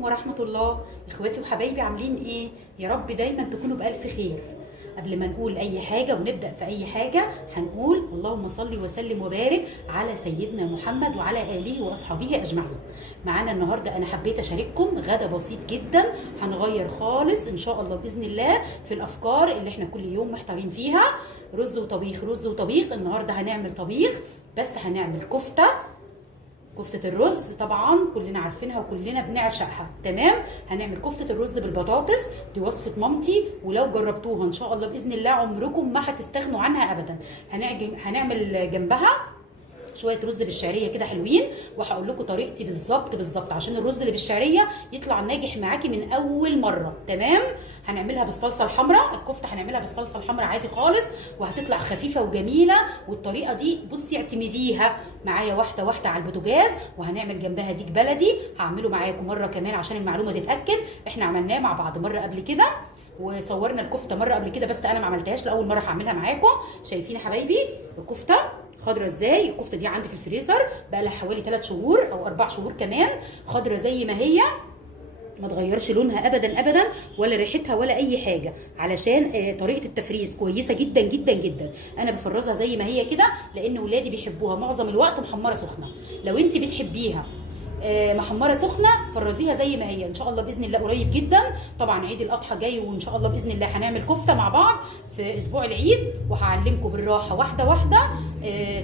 عليكم ورحمة الله. اخواتي وحبايبي عاملين ايه؟ يا رب دايما تكونوا بألف خير. قبل ما نقول اي حاجة ونبدأ في اي حاجة هنقول اللهم صل وسلم وبارك على سيدنا محمد وعلى آله وأصحابه أجمعين. معانا النهاردة أنا حبيت أشارككم غدا بسيط جدا، هنغير خالص إن شاء الله بإذن الله في الأفكار اللي احنا كل يوم محتارين فيها. رز وطبيخ رز وطبيخ. النهاردة هنعمل طبيخ، بس هنعمل كفتة الرز طبعا كلنا عارفينها وكلنا بنعشقها. تمام، هنعمل كفته الرز بالبطاطس، دي وصفه مامتي ولو جربتوها ان شاء الله باذن الله عمركم ما هتستغنوا عنها ابدا. هنعمل جنبها شويه رز بالشعريه كده حلوين، وهقول لكم طريقتي بالظبط عشان الرز اللي بالشعريه يطلع ناجح معاكي من اول مره. تمام، هنعملها بالصلصه الحمراء، الكفته هنعملها بالصلصه الحمراء عادي خالص، وهتطلع خفيفه وجميله. والطريقه دي بصي اعتمديها معايا واحده واحده على البوتاجاز. وهنعمل جنبها ديك بلدي، هعمله معاكم مره كمان عشان المعلومه تتاكد. احنا عملناه مع بعض مره قبل كده، وصورنا الكفته مره قبل كده، بس انا ما عملتهاش لاول مره هعملها معاكم. شايفين يا حبايبي الكفته خضرة ازاي؟ الكفته دي عندي في الفريزر بقى لها حوالي 3 شهور او 4 شهور كمان، خضرة زي ما هي، ما تغيرش لونها ابدا ولا ريحتها ولا اي حاجه، علشان طريقه التفريز كويسه جدا جدا جدا. انا بفرزها زي ما هي كده لان ولادي بيحبوها معظم الوقت محمره سخنه. لو انت بتحبيها محمره سخنه فرزيها زي ما هي ان شاء الله باذن الله قريب جدا. طبعا عيد الاضحى جاي وان شاء الله باذن الله هنعمل كفته مع بعض في اسبوع العيد، وهعلمكم بالراحه واحده واحده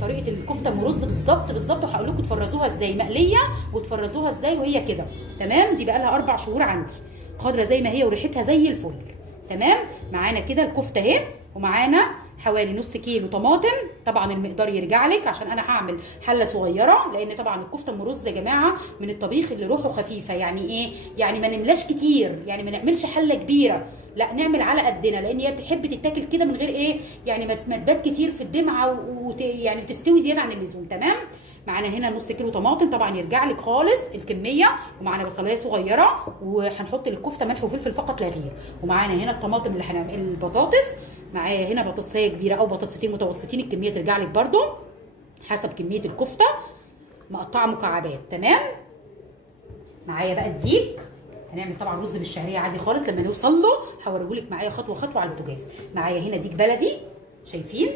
طريقه الكفته مرز بالظبط، وهقول لكم تفرزوها ازاي مقليه وتفرزوها ازاي وهي كده. تمام، دي بقى لها 4 شهور عندي، خضره زي ما هي وريحتها زي الفل. تمام، معانا كده الكفته اهي، ومعانا حوالي نص كيلو طماطم. طبعا المقدار يرجع لك عشان انا هعمل حله صغيره، لان طبعا الكفته المرز يا جماعه من الطبيخ اللي روحه خفيفه. يعني ايه؟ يعني ما نملاش كتير، يعني ما نعملش حله كبيره، لا نعمل على قدنا، لان هي بتحب تتاكل كده من غير ايه، يعني ما تبات كتير في الدمعه يعني تستوي زياده عن اللزوم. تمام، معانا هنا نص كيلو طماطم، طبعا يرجع لك خالص الكميه، ومعانا بصلايه صغيره، وهنحط للكفته ملح وفلفل فقط لا غير. ومعانا هنا الطماطم اللي هنعمل البطاطس، معايا هنا بطاطسيه كبيره او بطاطستين متوسطين، الكميه ترجع لك برده حسب كميه الكفته، مقطعه مكعبات. تمام، معايا بقى الديك، هنعمل طبعا رز بالشعريه عادي خالص، لما نوصل له هوريهولك معايا خطوه خطوه على البوتاجاز. معايا هنا ديك بلدي، شايفين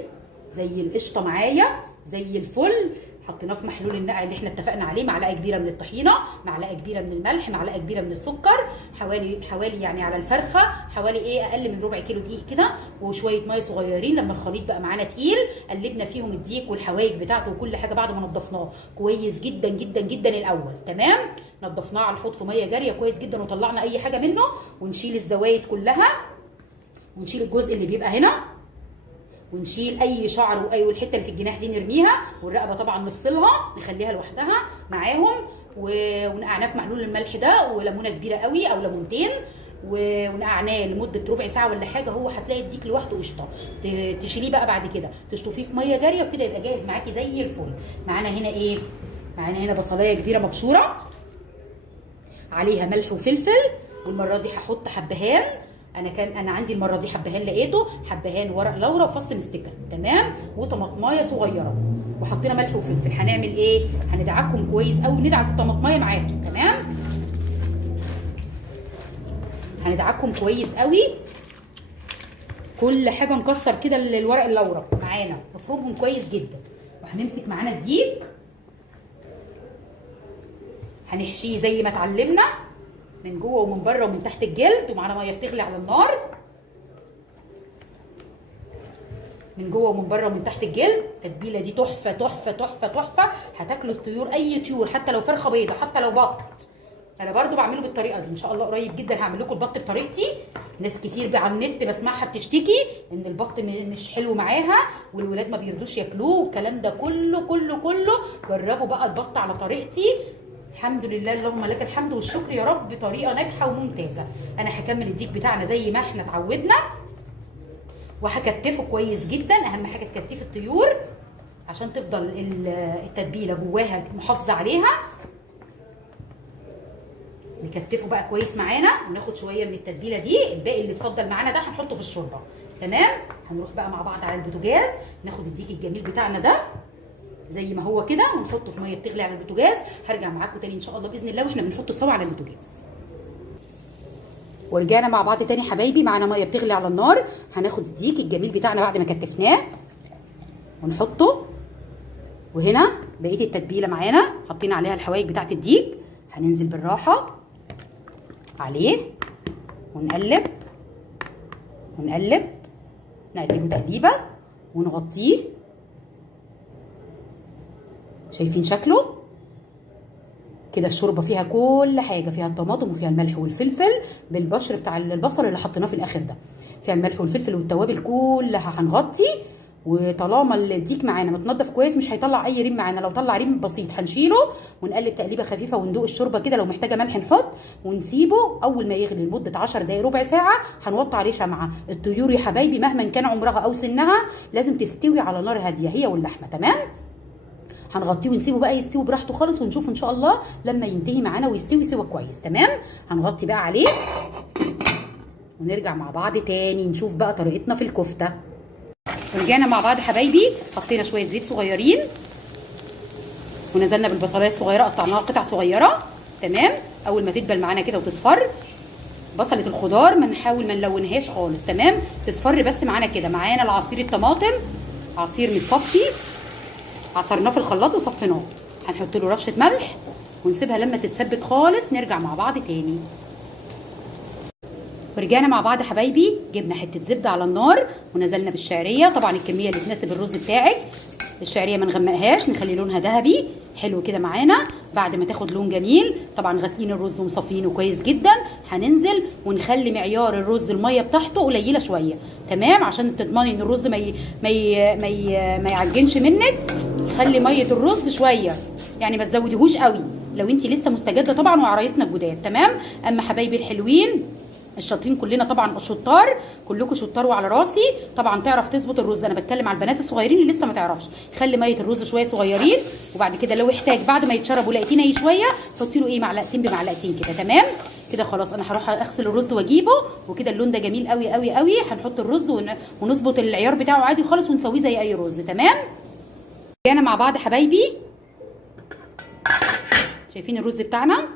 زي القشطه معايا زي الفل، حطيناه في محلول النقع اللي احنا اتفقنا عليه، معلقه كبيره من الطحينه، معلقه كبيره من الملح، معلقه كبيره من السكر، حوالي يعني على الفرخه حوالي ايه اقل من ربع كيلو دقيق كده، وشويه ميه صغيرين. لما الخليط بقى معانا تقيل قلبنا فيهم الدقيق والحوايج بتاعته وكل حاجه بعد ما نضفناه كويس جدا جدا جدا الاول. تمام، نضفناه على الحوض في ميه جاريه كويس جدا، وطلعنا اي حاجه منه، ونشيل الزوايد كلها، ونشيل الجزء اللي بيبقى هنا، ونشيل اي شعر واي والحته اللي في الجناح دي نرميها، والرقبه طبعا نفصلها نخليها لوحدها معاهم، ونقعناه في محلول الملح ده، وليمونه كبيره قوي او ليمونتين، ونقعناه لمده ربع ساعه ولا حاجه. هو هتلاقي الديك لوحده قشطه، تشيليه بقى بعد كده تشطفيه في ميه جاريه وكده يبقى جاهز معاكي زي الفل. معانا هنا ايه؟ معانا هنا بصلايه كبيره مبشوره عليها ملح وفلفل، والمره دي هحط حبهان. انا عندي المره دي حبهان، لقيته حبهان ورق لورا وفص مستكه. تمام، وطماطمايه صغيره، وحطينا ملح وفلفل. هنعمل ايه؟ هندعكهم كويس قوي، ندعك الطماطمايه معاهم. تمام، هندعكهم كويس قوي، كل حاجه نكسر كده الورق اللورا معانا، نفرمهم كويس جدا. وهنمسك معانا الديك هنحشيه زي ما اتعلمنا، من جوه ومن بره ومن تحت الجلد، ومعانا ميه بتغلي على النار من جوه ومن بره ومن تحت الجلد. التتبيله دي تحفه تحفه تحفه تحفه، هتاكلوا الطيور، اي طيور، حتى لو فرخه بيضه، حتى لو بط. انا برضو بعمله بالطريقه دي، ان شاء الله قريب جدا هعمل لكم البط بطريقتي. ناس كتير بقى على النت بسمعها بتشتكي ان البط مش حلو معاها، والولاد ما بيرضوش ياكلوه، والكلام ده كله. جربوا بقى البط على طريقتي، الحمد لله اللهم لك الحمد والشكر يا رب، طريقه ناجحه وممتازه. انا هكمل الديك بتاعنا زي ما احنا اتعودنا، وهكتفه كويس جدا. اهم حاجه تكتفي الطيور عشان تفضل التتبيله جواها محافظه عليها. نكتفه بقى كويس معانا، وناخد شويه من التتبيله دي، الباقي اللي اتفضل معانا ده هنحطه في الشوربه. تمام، هنروح بقى مع بعض على البوتاجاز، ناخد الديك الجميل بتاعنا ده زي ما هو كده، ونحطه في ميه بتغلي على البوتاجاز. هرجع معاكم تاني ان شاء الله باذن الله واحنا بنحطه سوا على البوتاجاز. ورجعنا مع بعض تاني حبايبي. معانا ميه بتغلي على النار. هناخد الديك الجميل بتاعنا بعد ما كتفناه ونحطه، وهنا بقيه التتبيله معانا حاطين عليها الحوايج بتاعت الديك. هننزل بالراحه عليه ونقلب ونقلب، نقلبه تقليبه ونغطيه. شايفين شكله كده؟ الشوربه فيها كل حاجه، فيها الطماطم وفيها الملح والفلفل بالبشر بتاع البصل اللي حطيناه في الاخر ده، فيها الملح والفلفل والتوابل كلها. هنغطي، وطالما الديك معانا متنضف كويس مش هيطلع اي ريم معانا. لو طلع ريم بسيط هنشيله ونقلب تقليبه خفيفه وندوق الشوربه كده. لو محتاجه ملح نحط، ونسيبه اول ما يغلي لمده 10 دقائق ربع ساعه. هنوطي عليه شمعه. الطيور يا حبايبي مهما كان عمرها او سنها لازم تستوي على نار هاديه، هي واللحمه. تمام؟ هنغطيه ونسيبه بقى يستوي براحته خالص، ونشوف ان شاء الله لما ينتهي معانا ويستوي سوا كويس. تمام؟ هنغطي بقى عليه ونرجع مع بعض تاني نشوف بقى طريقتنا في الكفته. ورجعنا مع بعض حبايبي. حطينا شويه زيت صغيرين، ونزلنا بالبصلايه الصغيره قطعناها قطع صغيره. تمام؟ اول ما تدبل معانا كده وتصفر بصله الخضار ما نحاول ما نلونهاش خالص. تمام؟ تصفر بس معانا كده. معانا العصير الطماطم، عصير متصفي عصرناه في الخلاط وصفيناه. هنحط له رشه ملح ونسيبها لما تتسبك خالص. نرجع مع بعض تاني. ورجعنا مع بعض حبايبي. جبنا حته زبده على النار ونزلنا بالشعريه، طبعا الكميه اللي تناسب الرز بتاعك. الشعريه ما نغمقهاش، نخلي لونها ذهبي حلو كده معانا. بعد ما تاخد لون جميل طبعا غاسلين الرز ومصفينه كويس جدا. هننزل ونخلي معيار الرز الميه بتاعته قليله شويه. تمام؟ عشان تضمني ان الرز ما يعجنش منك. خلي ميه الرز شويه، يعني ما تزوديهوش قوي لو انت لسه مستجده طبعا وعرايسنا الجداد. تمام؟ اما حبايبي الحلوين الشاطرين كلنا طبعا الشطار، كلكم شطار وعلى راسي طبعا تعرف تظبط الرز. انا بتكلم على البنات الصغيرين اللي لسه ما تعرفش. خلي ميه الرز شويه صغيرين، وبعد كده لو احتاج بعد ما يتشرب ولقيتيه ني شويه حطي له معلقتين بمعلقتين كده. تمام كده؟ خلاص انا هروح اغسل الرز واجيبه. وكده اللون ده جميل قوي قوي قوي. هنحط الرز ونظبط العيار بتاعه عادي خالص ونسويه زي اي رز. تمام؟ جانا مع بعض حبايبي. شايفين الرز بتاعنا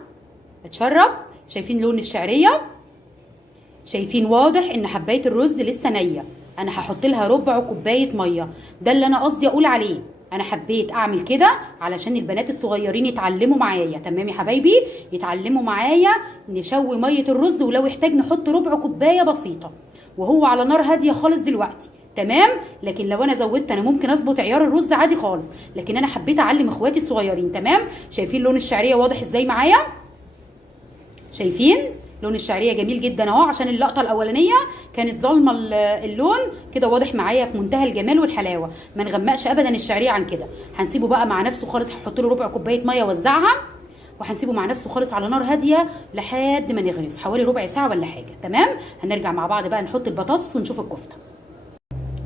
اتشرب؟ شايفين لون الشعريه؟ شايفين واضح ان حبايه الرز لسه نيه. انا هحط لها ربع كوبايه ميه. ده اللي انا قصدي اقول عليه. انا حبيت اعمل كده علشان البنات الصغيرين يتعلموا معايا. تمام يا حبايبي؟ يتعلموا معايا نشوي ميه الرز، ولو احتاج نحط ربع كوبايه بسيطه وهو على نار هاديه خالص دلوقتي. تمام؟ لكن لو انا زودت انا ممكن اظبط عيار الرز عادي خالص، لكن انا حبيت اعلم اخواتي الصغيرين. تمام؟ شايفين لون الشعريه واضح ازاي معايا؟ شايفين لون الشعريه جميل جدا اهو، عشان اللقطه الاولانيه كانت ظالمه اللون. كده واضح معايا في منتهى الجمال والحلاوه. ما نغمقش ابدا الشعريه عن كده. هنسيبه بقى مع نفسه خالص. هحط له ربع كوبايه ميه اوزعها، وهنسيبه مع نفسه خالص على نار هاديه لحد ما نغرف حوالي ربع ساعه ولا حاجه. تمام؟ هنرجع مع بعض بقى نحط البطاطس ونشوف الكفته.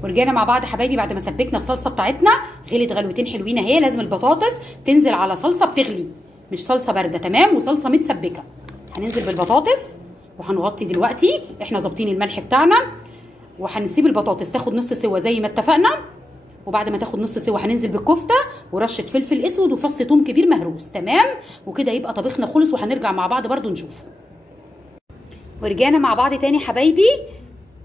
ورجعنا مع بعض حبايبي بعد ما سبكنا الصلصه بتاعتنا. غليت غلوتين حلوين اهي. لازم البطاطس تنزل على صلصه بتغلي، مش صلصه بارده. تمام؟ وصلصه متسبكه. هننزل بالبطاطس وهنغطي دلوقتي. احنا ظابطين الملح بتاعنا، وهنسيب البطاطس تاخد نص سوا زي ما اتفقنا. وبعد ما تاخد نص سوا هننزل بالكفته ورشه فلفل اسود وفص ثوم كبير مهروس. تمام؟ وكده يبقى طبخنا خلص. وهنرجع مع بعض برده نشوف. ورجعنا مع بعض تاني حبايبي.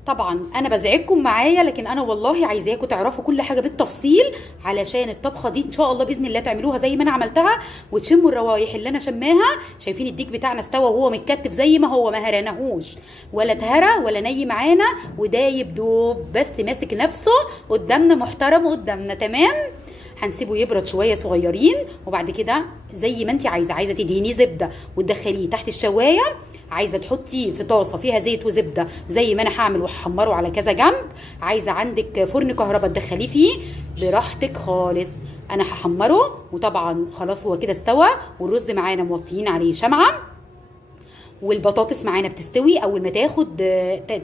طبعا انا بزعجكم معايا، لكن انا والله عايزاكم تعرفوا كل حاجه بالتفصيل علشان الطبخه دي ان شاء الله باذن الله تعملوها زي ما انا عملتها وتشموا الروايح اللي انا شماها. شايفين الديك بتاعنا استوى وهو متكتف زي ما هو، ما هرناهوش ولا اتهرى ولا ني معانا، ودايب دوب بس ماسك نفسه قدامنا محترم قدامنا. تمام؟ هنسيبه يبرد شويه صغيرين، وبعد كده زي ما انت عايزه تدهنيه زبده وتدخليه تحت الشوايه، عايزه تحطيه في طاسه فيها زيت وزبده زي ما انا هعمل وهحمره على كذا جنب. عايزه عندك فرن كهرباء تدخليه فيه براحتك خالص. انا هحمره، وطبعا خلاص هو كده استوى، والرز معانا موطيين عليه شمعه، والبطاطس معانا بتستوي. اول ما تاخد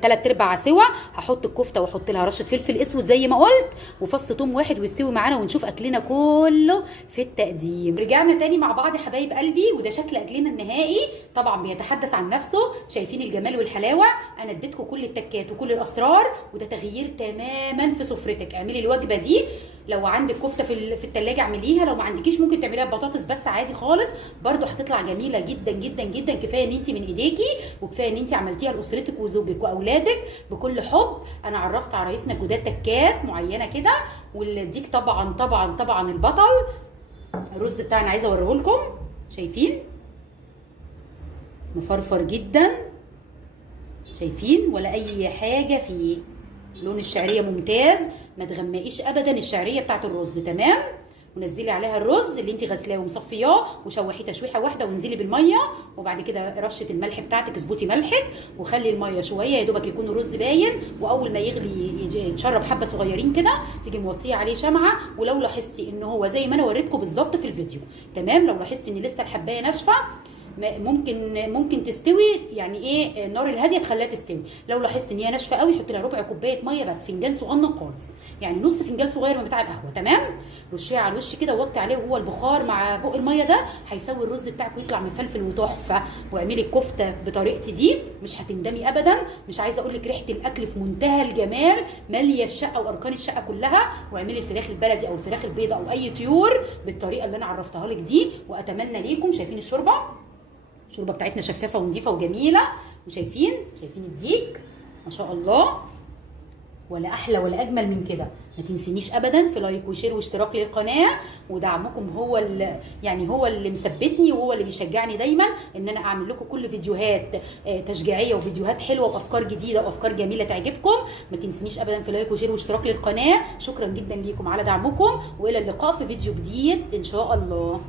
3/4 سوا هحط الكفته واحط لها رشه فلفل اسود زي ما قلت وفص ثوم واحد ويستوي معانا، ونشوف اكلنا كله في التقديم. رجعنا تاني مع بعض حبايب قلبي، وده شكل اكلنا النهائي. طبعا بيتحدث عن نفسه. شايفين الجمال والحلاوه؟ انا اديتكم كل التكات وكل الاسرار، وده تغيير تماما في سفرتك. اعملي الوجبه دي لو عندك كفته في التلاجة اعمليها، لو ما عندكيش ممكن تعمليها ببطاطس بس عادي خالص، برده هتطلع جميله جدا جدا جدا. كفايه ان انت من ايديكي، وكفايه ان انت عملتيها لاسرتك وزوجك واولادك بكل حب. انا عرفت عرايسنا الجداد تكات معينه كده، والديك طبعا طبعا طبعا البطل. الرز بتاعنا عايزه اوريه لكم، شايفين مفرفر جدا، شايفين ولا اي حاجه فيه. لون الشعريه ممتاز، ما تغمقيش ابدا الشعريه بتاعت الرز، تمام. ونزلي عليها الرز اللي انت غسلاه ومصفياه وشوحيه تشويحه واحده، وانزلي بالميه، وبعد كده رشه الملح بتاعتك، اظبطي ملحك وخلي الميه شويه يا دوبك يكون الرز باين. واول ما يغلي يتشرب حبه صغيرين كده، تيجي موطيه عليه شمعه. ولو لاحظتي ان هو زي ما انا وريتكم بالظبط في الفيديو، تمام. لو لاحظتي ان لسه الحبايه ناشفه، ممكن تستوي، يعني ايه النار الهاديه تخليها تستوي. لو لاحظت ان هي ناشفه قوي، حطي لها ربع كوبايه ميه بس، فنجان صغنن خالص، يعني نص فنجان صغير من بتاع القهوه، تمام. رشيه على الوش كده ووطي عليه، وهو البخار مع بق الميه ده هيسوي الرز بتاعك ويطلع مفلفل وتحفه. واعملي الكفته بطريقتي دي، مش هتندمي ابدا. مش عايزه اقول لك ريحه الاكل في منتهى الجمال، ماليه الشقه واركان الشقه كلها. واعملي الفراخ البلدي او الفراخ البيضاء او اي طيور بالطريقه اللي انا عرفتها لك دي. واتمنى ليكم، شايفين الشوربه بتاعتنا شفافه ونظيفه وجميله، وشايفين الديك ما شاء الله، ولا احلى ولا اجمل من كده. ما تنسينيش ابدا في لايك وشير واشتراك للقناه، ودعمكم هو اللي مثبتني، وهو اللي بيشجعني دايما ان انا اعمل لكم كل فيديوهات تشجيعيه وفيديوهات حلوه وافكار جديده وافكار جميله تعجبكم. ما تنسينيش ابدا في لايك وشير واشتراك للقناه. شكرا جدا ليكم على دعمكم، والى اللقاء في فيديو جديد ان شاء الله.